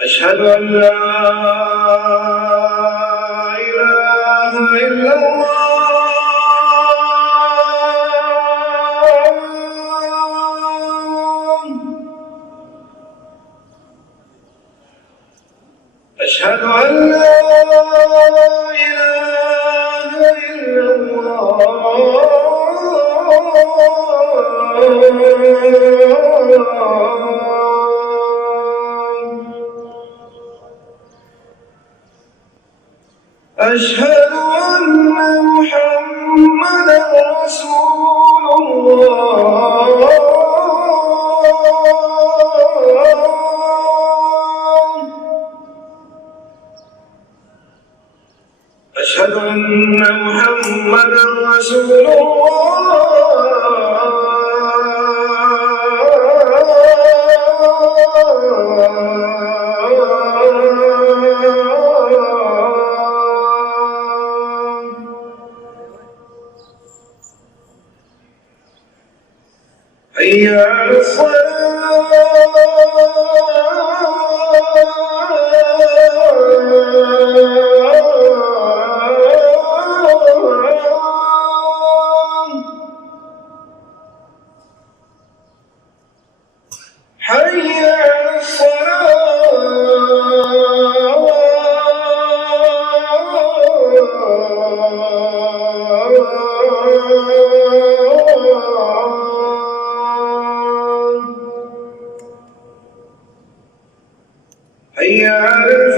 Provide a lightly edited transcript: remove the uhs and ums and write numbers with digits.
أشهد أن لا إله إلا الله. أشهد أن لا إله إلا الله. أشهد أن محمدًا رسول الله. أشهد أن محمدًا رسول الله. حي على الصلاة. حي على الصلاة. حي على